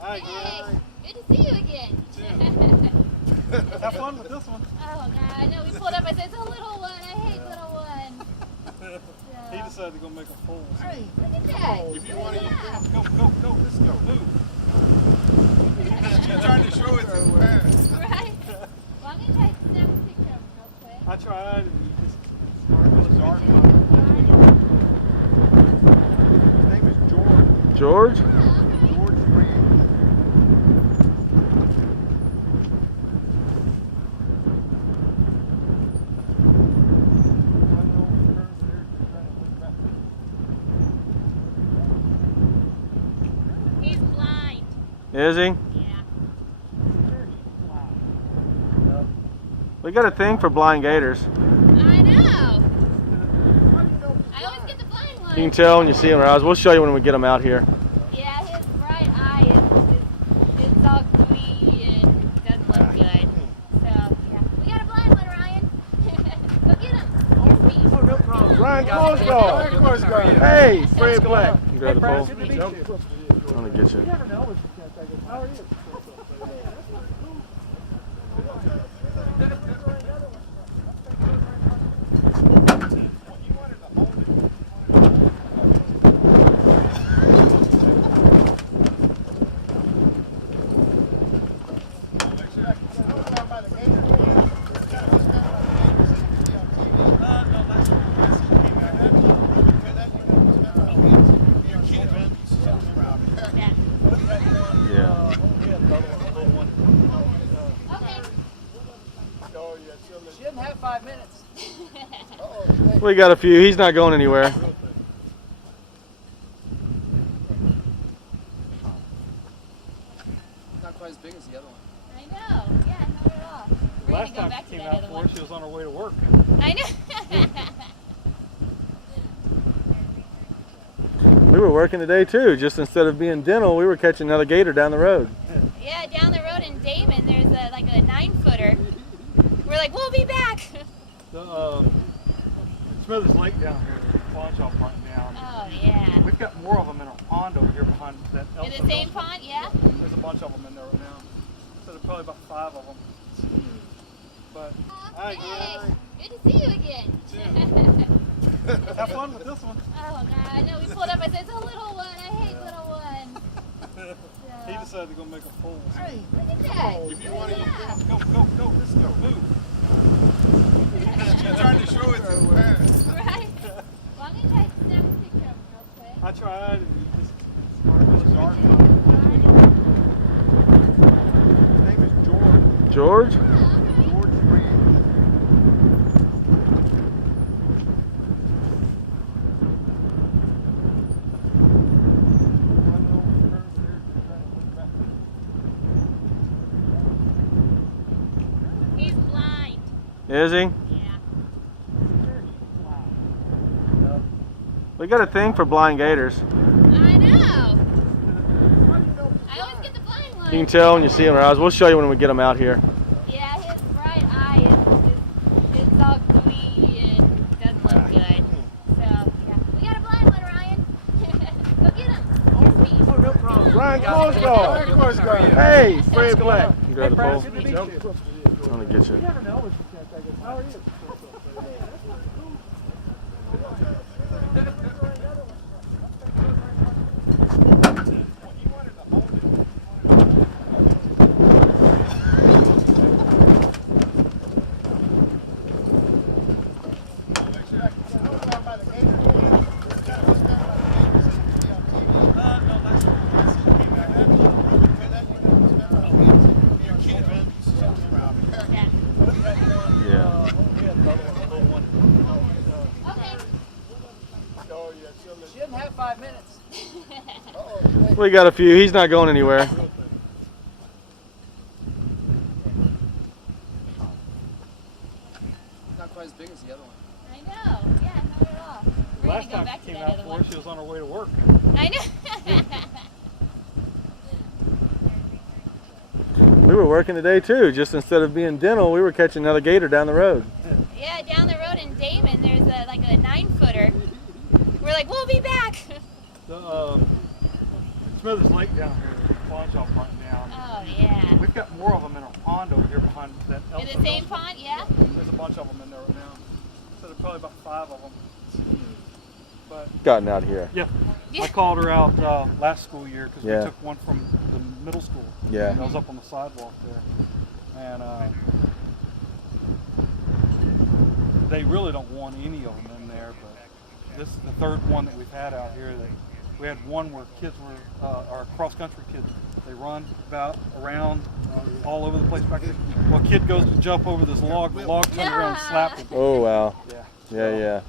Hi, Hey, good to see you again. Have fun with this one. Oh, God, I know we pulled up. I said, it's a little one. I hate little ones. He decided to go make a fool. Hey, look at that. If you want to, Yeah. go, let's go, move. She's trying to show it to his parents. Right? Well, I'm going to try to snap a picture of him real quick. I tried, and it's dark. His name is George. George? Oh, all right. George Green. He's blind. Is he? Yeah. We got a thing for blind gators. I know. I always get the blind ones. You can tell when you see them in our eyes. We'll show you when we get them out here. Yeah, his right eye is all gooey and doesn't look good. So, yeah. We got a blind one, Ryan. Go get him. Here's me. Oh, no problem. Ryan Korsgaard. Hey, Fred Black. You grab the pole. I'm gonna get you. How are you? Yeah. Okay. She didn't have 5 minutes. We got a few. He's not going anywhere. Not quite as big as the other one. I know. Yeah, not at all. We're Last gonna go time back she to came that out other for one. us, she was on her way to work. I know. We were working today too. Just instead of being dental, we were catching another gator down the road. Yeah, down the road in Damon, there's like a 9-footer. We're like, we'll be back. The Smithers Lake down here, the pawn shop running down. Oh, yeah. We've got more of them in a pond over here behind that. In Elsa the same Elsa. pond, yeah? There's a bunch of them in there right now. So there's probably about 5 of them. But hi, Hey, guys. good to see you again. Have fun with this one. Oh, God, I know we pulled up. I said, it's a little one. I hate little ones. He decided to go make a fool. Hey, look at that. If you want to, Yeah. Go, let's go, move. she's trying to show it to his parents. Right? Well, I'm going to try to snap a picture of him real quick. I tried, and it's dark. His name is George. George? Oh, all right. George Green. He's blind. Is he? Yeah. We got a thing for blind gators. I know. I always get the blind ones. You can tell when you see them in our eyes. We'll show you when we get them out here. Yeah, his right eye is all gooey and doesn't look good. So, yeah. We got a blind one, Ryan. Go get him. Here's me. Oh, no problem. Ryan Korsgaard. Hey, Fred Black. You grab the pole. Good to meet you. I'm gonna get you. never know what you catch, I guess. How are you? Yeah. Okay. She didn't have 5 minutes. We got a few. He's not going anywhere. Not quite as big as the other one. I know. Yeah, not at all. We're Last gonna go time back she to came that out other for one. us, she was on her way to work. I know. We were working today too. Just instead of being dental, we were catching another gator down the road. Yeah, down the road in Damon, there's like a 9-footer. We're like, we'll be back. The Smithers Lake down here, the bunch of them right now. Oh, yeah. We've got more of them in our pond over here behind that. In the same pond, yeah? There's a bunch of them in there right now. So there's probably about 5 of them. But Gotten out here. yeah, I called her out last school year because Yeah. we took one from the middle school. Yeah. I was up on the sidewalk there, and they really don't want any of them in there. But this is the 3rd one that we've had out here. We had one where kids were, our cross country kids, they run about around all over the place back there. Well, a kid goes to jump over this log, the log turns around and slapped him. Oh wow. Yeah.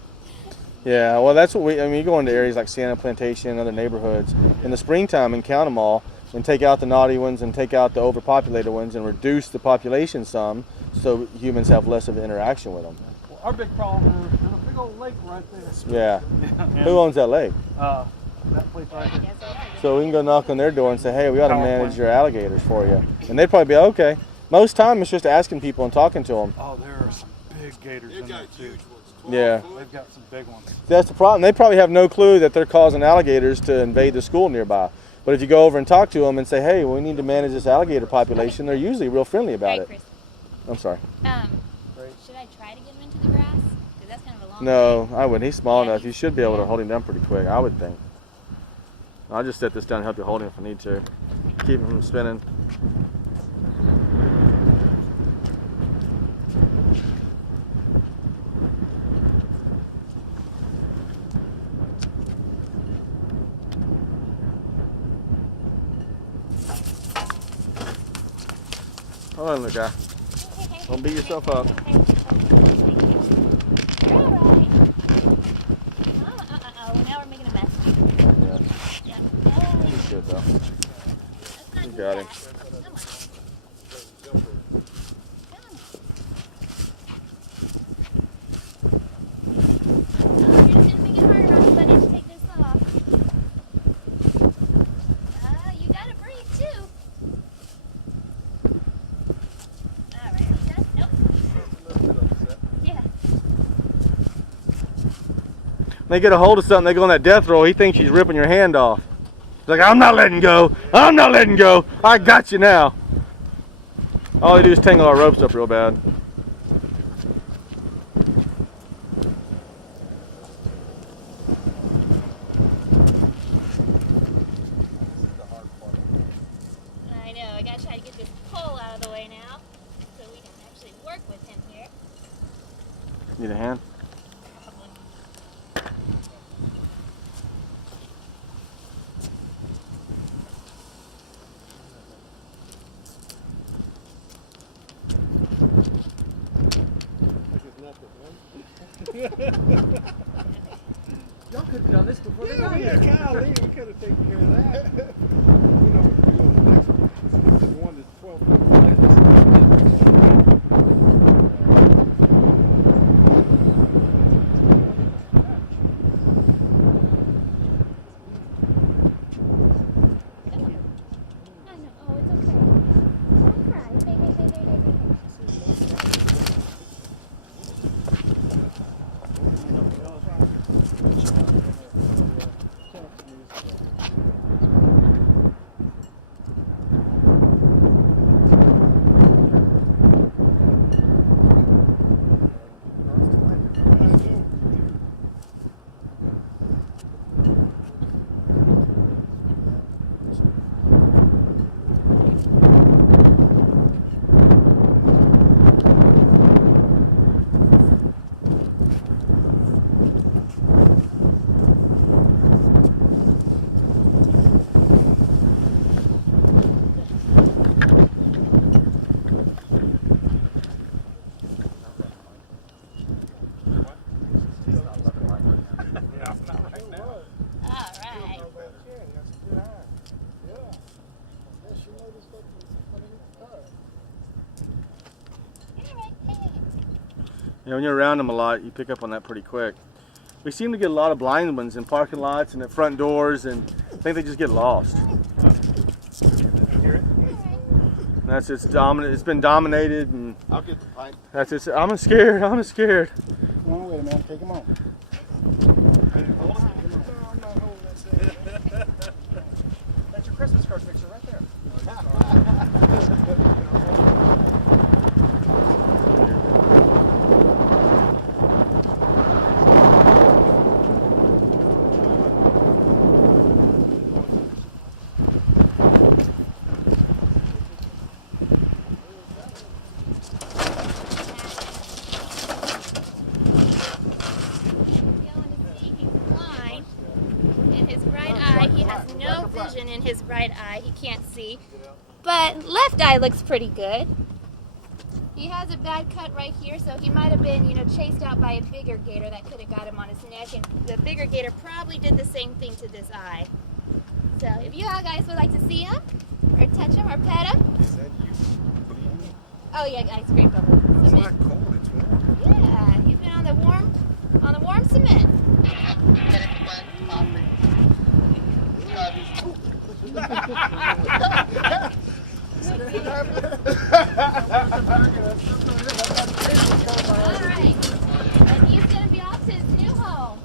Yeah. Well, that's what I mean, you go into areas like Sienna Plantation and other neighborhoods in the springtime and count them all and take out the naughty ones and take out the overpopulated ones and reduce the population some so humans have less of an interaction with them. Well, our big problem is there's a big old lake right there. Yeah. And, Who owns that lake? that place right there. So we can go knock on their door and say, hey, we ought to Power manage plant. your alligators for you. And they'd probably be okay. Most time it's just asking people and talking to them. Oh, there are some big gators in there too. Yeah. They've got some big ones. That's the problem. They probably have no clue that they're causing alligators to invade the school nearby. But if you go over and talk to them and say, hey, we need to manage this alligator population, they're usually real friendly about Right, it. Chris. I'm sorry. Should I try to get him into the grass? Because that's kind of a long No, way. I wouldn't. He's small Yeah, enough. You should be able to hold him down pretty quick, I would think. I'll just set this down and help you hold him if I need to. Keep him from spinning. Hold on, look, guy. Don't beat yourself up. You're all right. Oh, now we're making a mess. Yeah, Yeah. he's good though. That's not You too got him. bad. Come on. You're just gonna make it harder on somebody to take this off. You gotta breathe too. Alright, are you done? Nope. Yeah. They get a hold of something, they go on that death roll, he thinks he's ripping your hand off. He's like, I'm not letting go. I'm not letting go. I got you now. All they do is tangle our ropes up real bad. I know, I gotta try to get this pole out of the way now so we can actually work with him here. Need a hand? Probably. Y'all could have done this before they got Yeah, here. golly, we could have taken care of that. We know what to do on the next one. The one that's 12 feet. I know. Oh, it's okay. Don't cry. Hey. Alright. Alright. Hey. You know, when you're around them a lot, you pick up on that pretty quick. We seem to get a lot of blind ones in parking lots and at front doors, and I think they just get lost. That's its dominant. It's been dominated, and I'll get the pipe. that's its. I'm scared. I'm scared. Come on with it, man. Take him on. That's your Christmas card picture right there. his right eye. He can't see. But left eye looks pretty good. He has a bad cut right here, so he might have been, chased out by a bigger gator that could have got him on his neck, and the bigger gator probably did the same thing to this eye. So if you all guys would like to see him, or touch him, or pet him. Is that you bleeding? Oh yeah, I scraped up the It's cement. not cold, it's warm. Yeah, he's been on the warm cement. Alright. And he's gonna be off to his new home.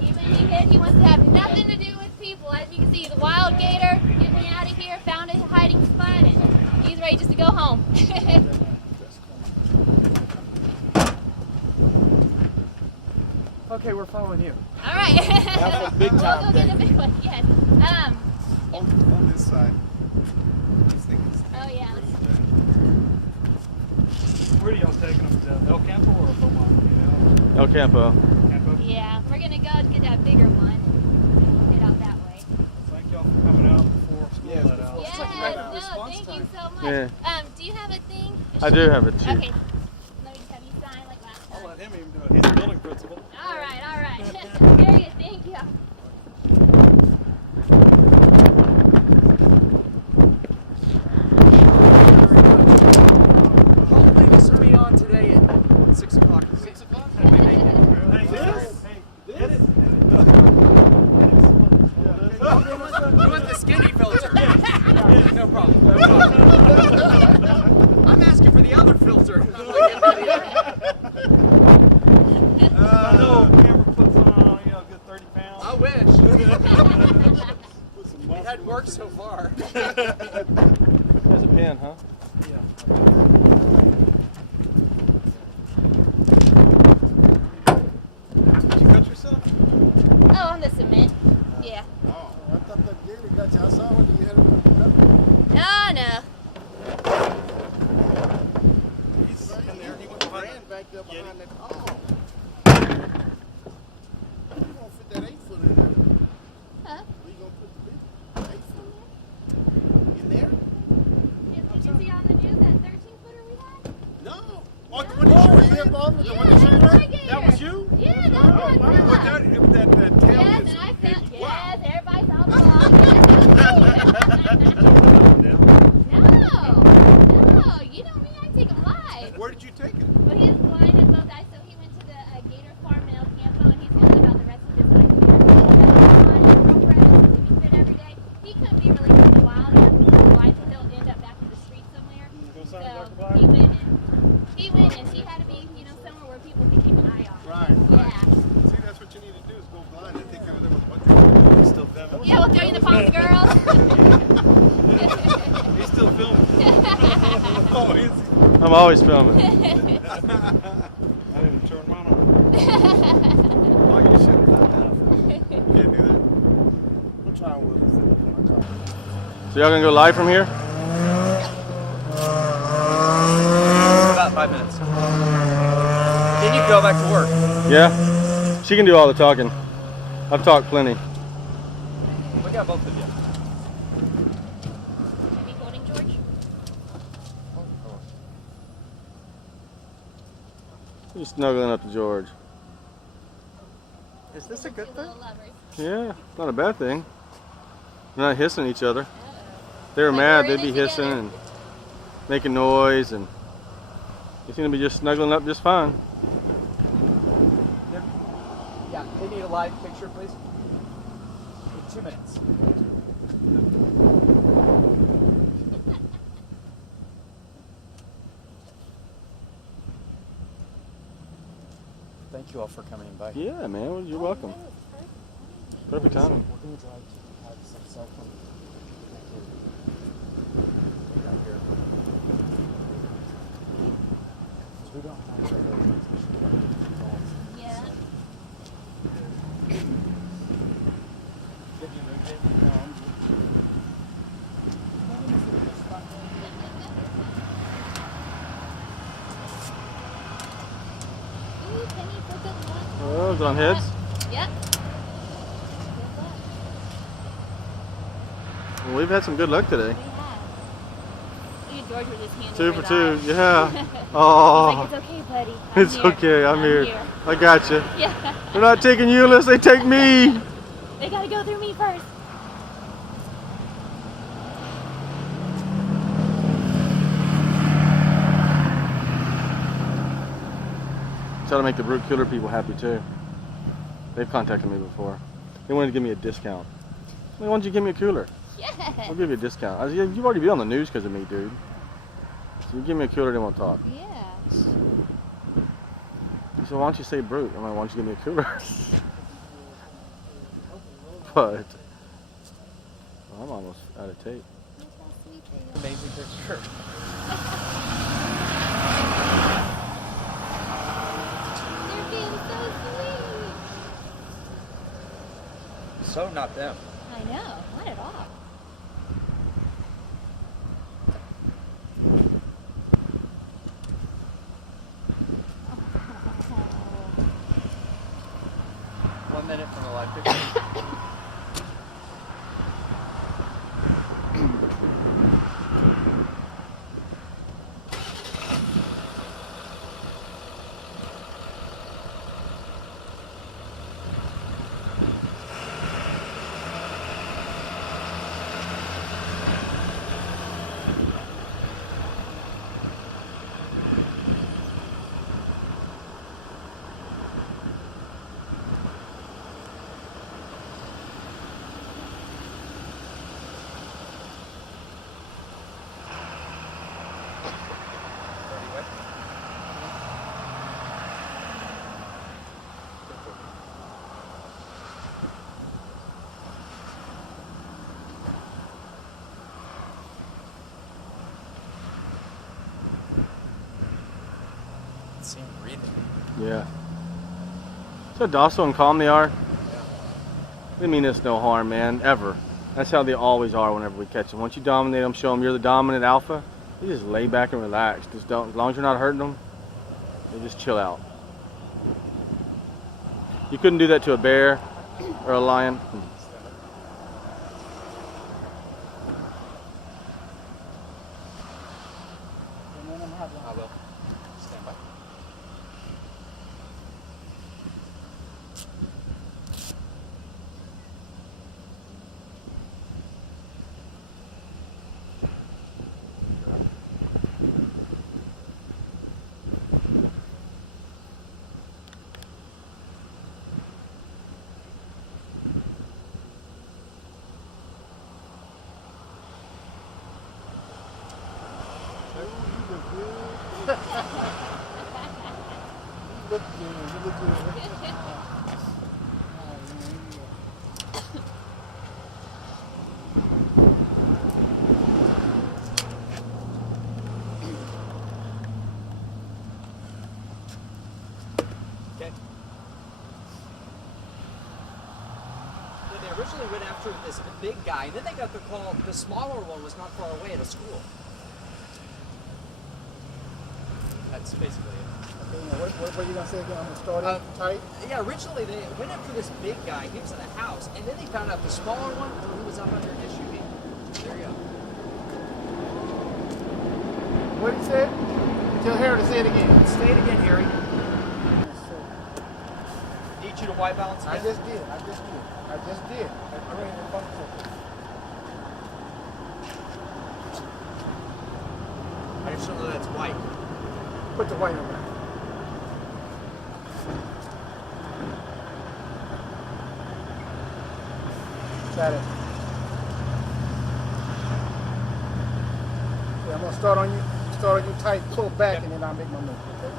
He wants to have nothing to do with people. As you can see, the wild gator, get me out of here, found a hiding spot, and he's ready just to go home. Okay, we're following you. Alright. That's a big time We'll go get thing. the big one, yes. On this side. This thing is Oh yeah. Where are y'all taking them to? El Campo or Beaumont? El Campo. Campo? Yeah, we're gonna go and get that bigger one. And we'll head out that way. Thank y'all for coming out before school Yes, let out. before Yes, right no, response thank time. you so much. Yeah. Do you have a thing? I do have it too. Okay. Let me just have you sign like last I'll time. let him even do it. He's the building principal. Alright. Very good, thank you. Hopefully this will be on today at 6 o'clock. 6 o'clock? Hey, this? Hey, get it. You want the skinny filter? No problem. I'm asking for the other filter. I know camera puts on, a good 30 pounds. I wish. It hadn't worked so far. That's a pen, huh? Did you cut yourself? Oh, on the cement. Yeah. Oh, I thought that gator got you. I saw when you had it. No. He's in there. He went behind back there behind that. Oh. You gonna fit that 8-foot in there? Huh? Where you gonna put the big 8-foot? In there? Did you see on the news that 13-footer we had? No. Oh, the one that you were involved with? The one that you that was were? my gator. That was you? Yeah, that was But that tail Yes, is. and I found, wow. yes, everybody saw the vlog. No, you know me, I take him live. Where did you take it? But he is blind in both eyes, so he went to the gator farm in El Campo, and he's going to live out the rest of his life here. He has a girlfriend, to be fit every day. He couldn't be really in the wild, he's blind, so he'll end up back in the street somewhere. Go So sign Dr. Black? he went, and he had to be, somewhere where people could keep an eye on him. Right. Yeah. See, that's what you need to do is go blind and take care of them with a bunch of He's still filming. Yeah, we'll throw you in the palm girls. He's still filming. Oh, is I'm always filming. I didn't even turn mine on. Oh, you should have done that. Can't do that. I'm trying with So y'all gonna go live from here? About 5 minutes. Then you can go back to work. Yeah. She can do all the talking. I've talked plenty. We got both of you. Are we holding George? You're snuggling up to George. Is this a good Two thing? little lovers. Yeah, it's not a bad thing. They're not hissing at each other. Uh-oh. If they were Like mad, we're they'd in be it hissing together. and making noise, and they seem to be just snuggling up just fine. Yeah, they need a live picture, please. In 2 minutes. Thank you all for coming by. Yeah, man, well, you're welcome. Perfect timing. We're going to drive to have some cell phone connectivity out here. 'Cause we don't have regular transmission at all. Yeah. Ooh, Penny for good luck. Oh, it's on heads. Yep. We've had some good luck today. We have. Me and George were just handing 2 her for the 2. Yeah. He's Oh. like, it's okay, buddy. I'm It's here. okay. I'm here. I got you. Yeah. They're not taking you unless they take me. They gotta go through me first. Try to make the Brute Killer people happy too. They've contacted me before. They wanted to give me a discount. Why don't you give me a cooler? Yeah. We'll give you a discount. I said, yeah, you've already been on the news because of me, dude. So you give me a cooler, they won't talk. Yeah. He said, why don't you say Brute? I'm like, why don't you give me a cooler? But I'm almost out of tape. Look how sweet they are. Amazing picture. They're being so sweet. So not them. I know, not at all. Oh. 1 minute from the live picture. Seem breathing. Yeah. See how docile and calm they are? They mean us no harm, man, ever. That's how they always are whenever we catch them. Once you dominate them, show them you're the dominant alpha, they just lay back and relax. Just don't, as long as you're not hurting them, they just chill out. You couldn't do that to a bear or a lion. I will. Stand by. Okay. So they originally went after this big guy, and then they got the call the smaller one was not far away at a school. That's basically it. What are you gonna say again? I'm gonna start it tight. Yeah, originally they went after this big guy. He was in a house, and then they found out the smaller one who was up under an SUV. There you go. What he said? Tell Harry to say it again. Say it again, Harry. Need you to white balance I again? just did. I just did. I ran the bump circle. I'm sure that's white. Put the white on there. Got it. Yeah, I'm gonna start on you tight, pull back, Yep. and then I'll make my move. Okay?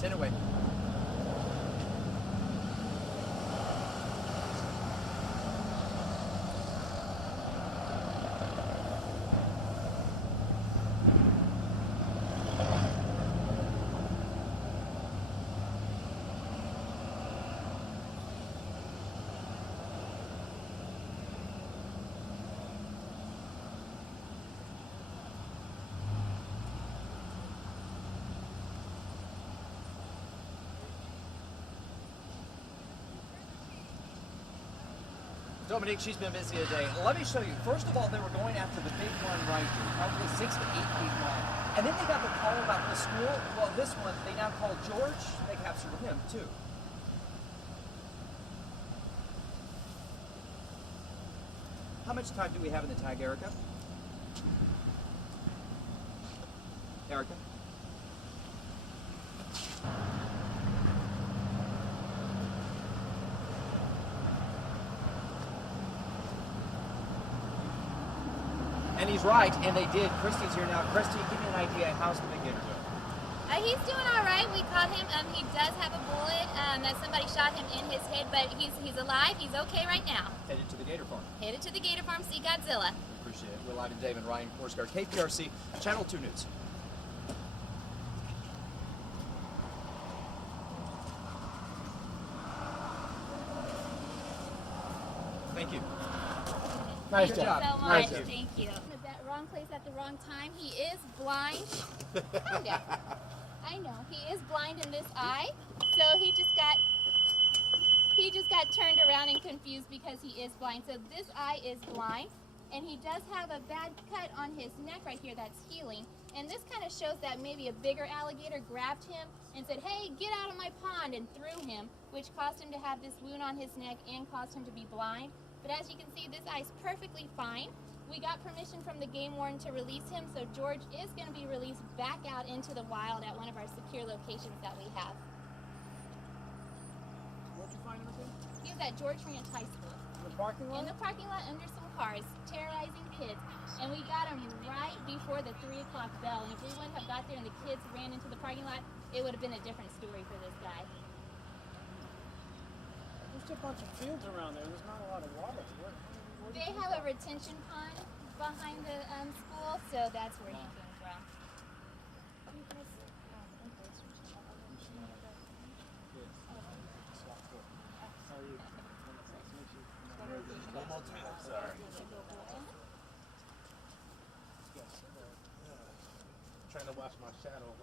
Send it away. Dominique, she's been busy today. Let me show you. First of all, they were going after the big one right here, probably 6 to 8 feet long. And then they got the call about the school. Well, this one, they now call George. They captured him, too. How much time do we have in the tag, Erica? Erica? And he's right, and they did. Christy's here now. Christy, give me an idea. How's the big gator doing? He's doing all right. We caught him. He does have a bullet that somebody shot him in his head, but he's alive. He's okay right now. Headed to the gator farm. Headed to the gator farm, see Godzilla. Appreciate it. We're live in David Ryan, Course Guard, KPRC, Channel 2 News. Thank you. Nice Good job. job. So Nice much. job. Thank you. At the wrong place at the wrong time. He is blind. Calm down. I know. He is blind in this eye. So he just got turned around and confused because he is blind. So this eye is blind, and he does have a bad cut on his neck right here that's healing. And this kind of shows that maybe a bigger alligator grabbed him and said, "Hey, get out of my pond," and threw him, which caused him to have this wound on his neck and caused him to be blind. But as you can see, this eye's perfectly fine. We got permission from the game warden to release him, so George is going to be released back out into the wild at one of our secure locations that we have. Where'd you find him again? He was at George Ranch High School. In the parking lot? In the parking lot under some cars, terrorizing kids. And we got him right before the 3 o'clock bell. And if we wouldn't have got there and the kids ran into the parking lot, it would have been a different story for this guy. There's a bunch of fields around there. There's not a lot of water. They have a retention pond behind the school, so that's where he came from. Trying to watch my shadow.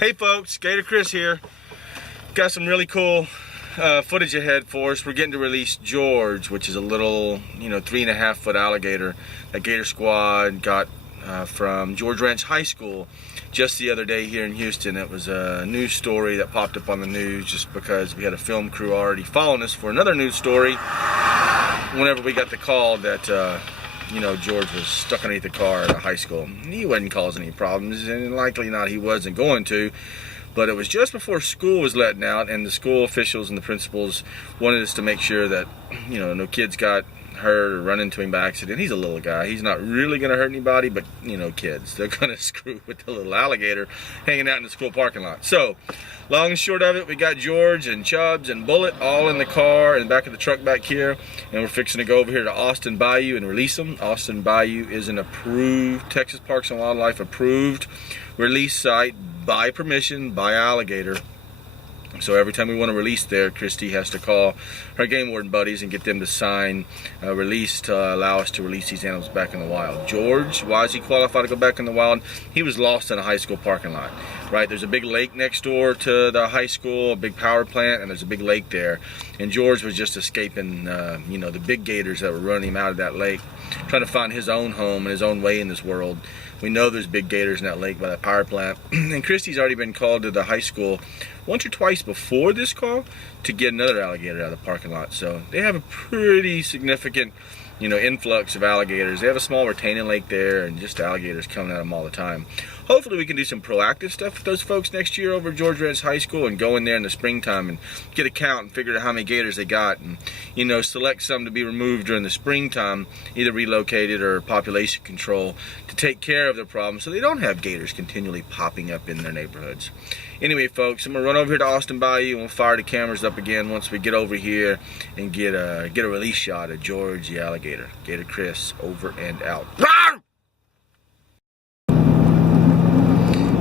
Hey folks, Gator Chris here. Got some really cool footage ahead for us. We're getting to release George, which is a little, 3.5 foot alligator that Gator Squad got from George Ranch High School just the other day here in Houston. It was a news story that popped up on the news just because we had a film crew already following us for another news story. Whenever we got the call that George was stuck underneath the car at a high school. He wasn't causing any problems, and likely not he wasn't going to. But it was just before school was letting out, and the school officials and the principals wanted us to make sure that, no kids got hurt or run into him by accident. He's a little guy. He's not really going to hurt anybody, but, kids. They're going to screw with the little alligator hanging out in the school parking lot. So, long and short of it, we got George and Chubbs and Bullet all in the car in the back of the truck back here, and we're fixing to go over here to Austin Bayou and release them. Austin Bayou is an approved, Texas Parks and Wildlife approved release site by permission by alligator. So every time we want to release there, Christy has to call her game warden buddies and get them to sign a release to allow us to release these animals back in the wild. George, why is he qualified to go back in the wild? He was lost in a high school parking lot, right? There's a big lake next door to the high school, a big power plant, and there's a big lake there. And George was just escaping, the big gators that were running him out of that lake, trying to find his own home and his own way in this world. We know there's big gators in that lake by that power plant. And Christy's already been called to the high school once or twice before this call to get another alligator out of the parking lot. So they have a pretty significant, influx of alligators. They have a small retaining lake there and just alligators coming at them all the time. Hopefully we can do some proactive stuff with those folks next year over at George Ranch High School and go in there in the springtime and get a count and figure out how many gators they got and, select some to be removed during the springtime, either relocated or population control to take care of the problem so they don't have gators continually popping up in their neighborhoods. Anyway, folks, I'm going to run over here to Austin Bayou and we'll fire the cameras up again once we get over here and get a release shot of George the alligator. Gator Chris, over and out. Rawr!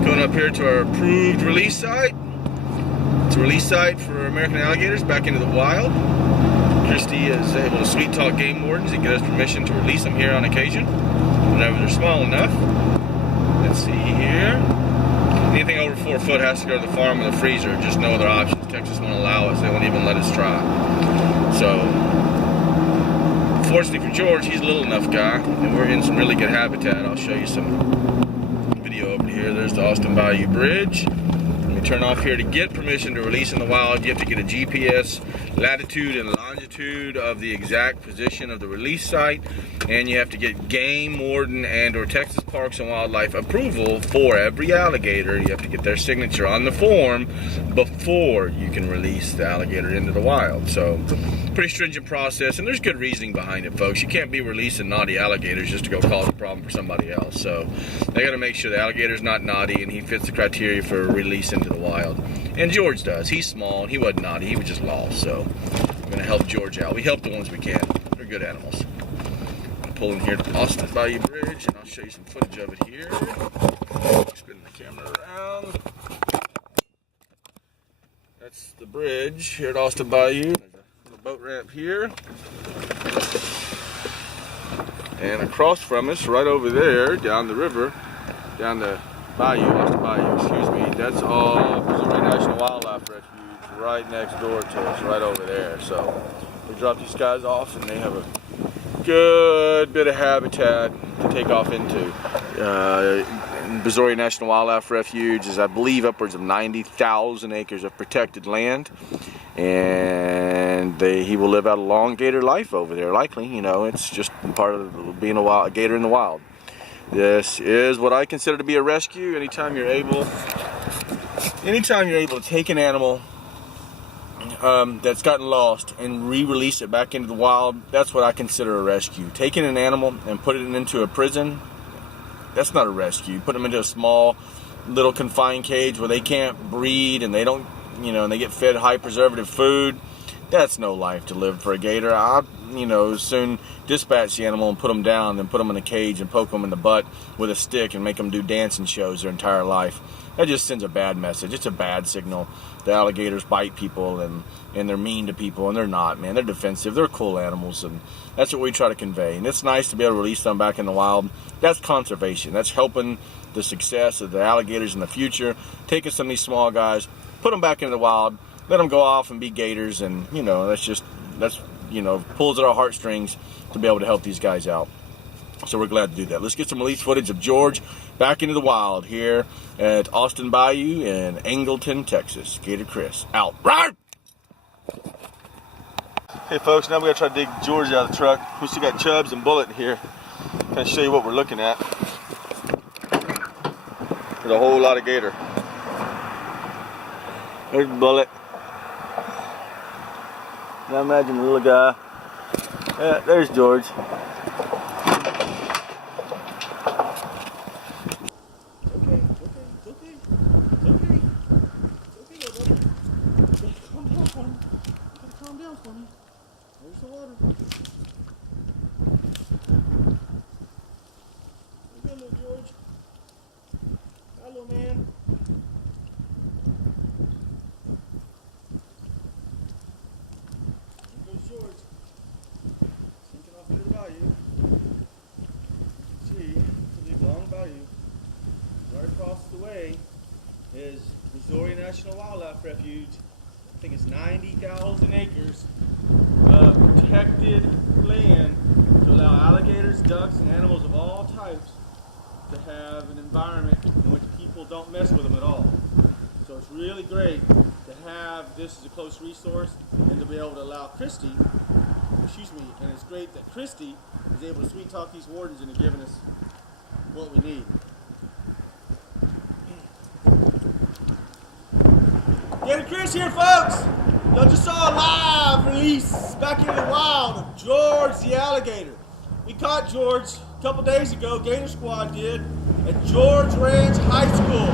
Going up here to our approved release site. It's a release site for American alligators back into the wild. Christy is able to sweet talk game wardens and get us permission to release them here on occasion, whenever they're small enough. Let's see here. Anything over 4 foot has to go to the farm with a freezer, just no other options. Texas won't allow us. They won't even let us try. So, fortunately for George, he's a little enough guy, and we're in some really good habitat. I'll show you some video over here. There's the Austin Bayou Bridge. Let me turn off here. To get permission to release in the wild, you have to get a GPS latitude and longitude of the exact position of the release site, and you have to get game warden and or Texas Parks and Wildlife approval for every alligator. You have to get their signature on the form before you can release the alligator into the wild. So pretty stringent process, and there's good reasoning behind it, folks. You can't be releasing naughty alligators just to go cause a problem for somebody else. So they got to make sure the alligator's not naughty and he fits the criteria for release into the wild. And George does. He's small and he wasn't naughty, he was just lost. So I'm going to help George out. We help the ones we can. They're good animals. I'm pulling here to Austin Bayou Bridge, and I'll show you some footage of it here. Spin the camera around. That's the bridge here at Austin Bayou. There's a little boat ramp here. And across from us, right over there, down the river, down the bayou, Austin Bayou, excuse me, that's all Missouri National Wildlife Refuge right next door to us, right over there. So we drop these guys off, and they have a good bit of habitat to take off into. Missouri National Wildlife Refuge is, I believe, upwards of 90,000 acres of protected land, and he will live out a long gator life over there, likely. You know, it's just part of being a gator in the wild. This is what I consider to be a rescue. Anytime you're able to take an animal that's gotten lost and re-release it back into the wild, that's what I consider a rescue. Taking an animal and putting it into a prison, that's not a rescue. Put them into a small, little confined cage where they can't breed and they don't, you know, and they get fed high preservative food. That's no life to live for a gator. I'd, soon dispatch the animal and put them down, then put them in a cage and poke them in the butt with a stick and make them do dancing shows their entire life. That just sends a bad message. It's a bad signal. The alligators bite people and they're mean to people, and they're not, man. They're defensive. They're cool animals, and that's what we try to convey. And it's nice to be able to release them back in the wild. That's conservation. That's helping the success of the alligators in the future. Taking some of these small guys, put them back into the wild, let them go off and be gators, and that's pulls at our heartstrings to be able to help these guys out. So we're glad to do that. Let's get some release footage of George back into the wild here at Austin Bayou in Angleton, Texas. Gator Chris out. Right. Hey folks, now we're gonna try to dig George out of the truck. We still got Chubbs and Bullet here. Kind of show you what we're looking at. There's a whole lot of gator. There's Bullet. Now imagine the little guy. Yeah, there's George. Is Missouri National Wildlife Refuge. I think it's 90,000 acres of protected land to allow alligators, ducks, and animals of all types to have an environment in which people don't mess with them at all. So it's really great to have this as a close resource and to be able to allow Christy, and it's great that Christy is able to sweet talk these wardens into giving us what we need. Gator Chris here, folks! Y'all just saw a live release back into the wild of George the alligator. We caught George a couple days ago, Gator Squad did, at George Ranch High School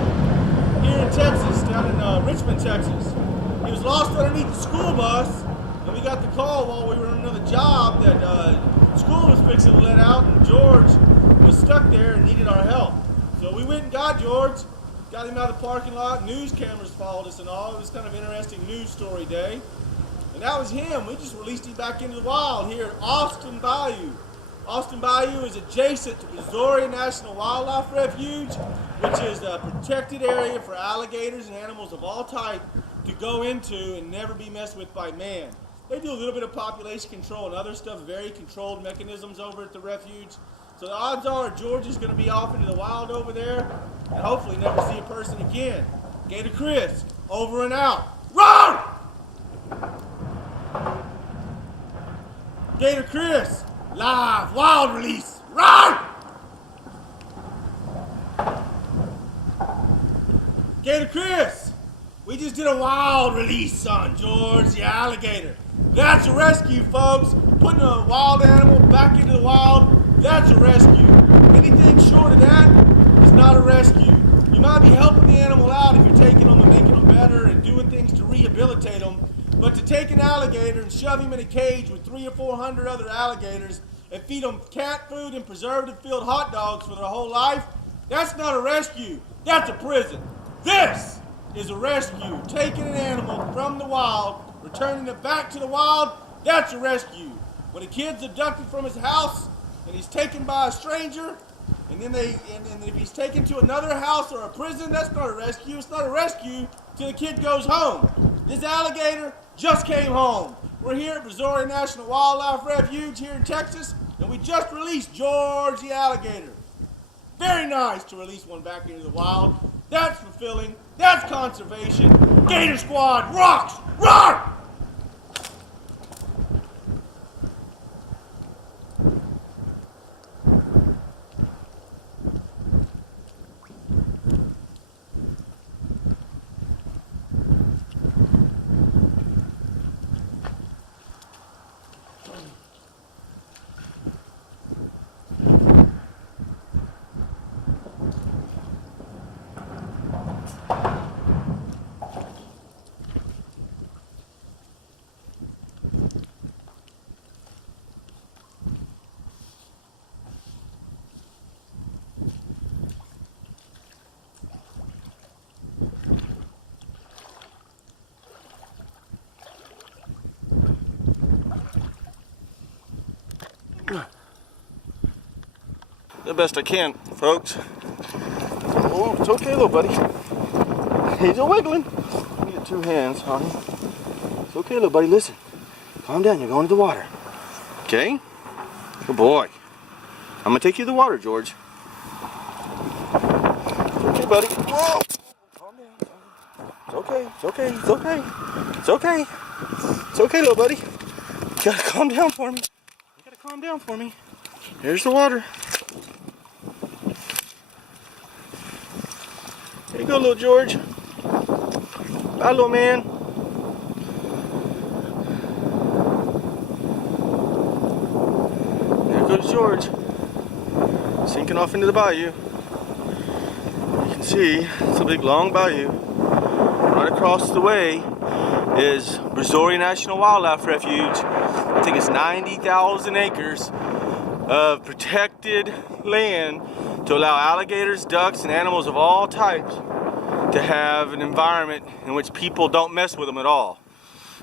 here in Texas, down in Richmond, Texas. He was lost underneath the school bus, and we got the call while we were on another job that school was fixing to let out, and George was stuck there and needed our help. So we went and got George. Got him out of the parking lot, news cameras followed us and all. It was kind of an interesting news story day. And that was him. We just released him back into the wild here at Austin Bayou. Austin Bayou is adjacent to Missouri National Wildlife Refuge, which is a protected area for alligators and animals of all type to go into and never be messed with by man. They do a little bit of population control and other stuff, very controlled mechanisms over at the refuge. So the odds are George is going to be off into the wild over there and hopefully never see a person again. Gator Chris, over and out. Run! Gator Chris, live, wild release. Run! Gator Chris, we just did a wild release on George the alligator. That's a rescue, folks. Putting a wild animal back into the wild, that's a rescue. Anything short of that is not a rescue. You might be helping the animal out if you're taking them and making them better and doing things to rehabilitate them. But to take an alligator and shove him in a cage with 300 or 400 other alligators and feed them cat food and preservative-filled hot dogs for their whole life, that's not a rescue. That's a prison. This is a rescue. Taking an animal from the wild, returning it back to the wild, that's a rescue. When a kid's abducted from his house and he's taken by a stranger, and then if he's taken to another house or a prison, that's not a rescue. It's not a rescue till the kid goes home. This alligator just came home. We're here at Brazoria National Wildlife Refuge here in Texas, and we just released George the alligator. Very nice to release one back into the wild. That's fulfilling. That's conservation. Gator Squad rocks! Roar! The best I can, folks. Oh, it's okay, little buddy. He's a wiggling. You get 2 hands on him. It's okay, little buddy. Listen, calm down. You're going to the water. Okay? Good boy. I'm gonna take you to the water, George. It's okay, buddy. Whoa! Calm down. It's okay. It's okay. It's okay. It's okay. It's okay, little buddy. You gotta calm down for me. You gotta calm down for me. Here's the water. Here you go, little George. Bye, little man. There goes George. Sinking off into the bayou. You can see it's a big, long bayou. Right across the way is Brazoria National Wildlife Refuge. I think it's 90,000 acres of protected land to allow alligators, ducks, and animals of all types to have an environment in which people don't mess with them at all.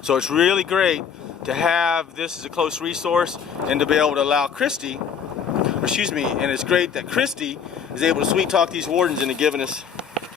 So it's really great to have this as a close resource and to be able to allow Christy, and it's great that Christy is able to sweet talk these wardens into giving us